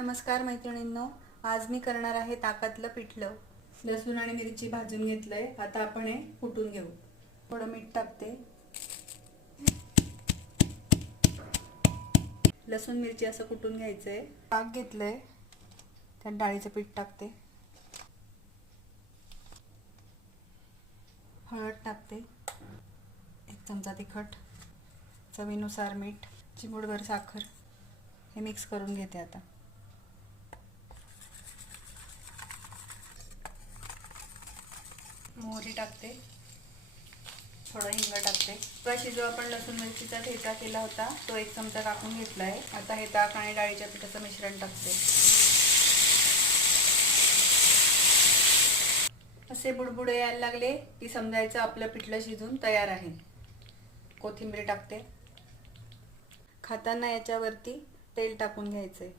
नमस्कार मैत्रिणींनो, आज मी करणार आहे ताकातलं पिठलं। लसूण आणि मिरची भाजून घेतलंय। आता आपण हे कुटून घेऊ। थोडं मीठ टाकते। लसूण मिरची असं कुटून घ्यायचंय। ताक घेतलंय, त्यात डाळीचं पीठ टाकते, हळद टाकते, 1 चमचा तिखट, चवीनुसार मीठ, चिमूटभर साखर, हे मिक्स करून घेते। आता मोहरी टाकते, थोडं हिंग टाकते। कशी जो आपण लसूण मिरचीचा ठेचा केला होता तो 1 चमचा टाकून घेतलाय। आता हे ताक आणि डाळीच्या पिठाचं मिश्रण टाकते। असे बुडबुडे यायला लागले की समजायचं आपलं पिठलं शिजून तयार आहे। कोथिंबीर टाकते। खाताना याच्यावरती तेल टाकून घ्यायचंय।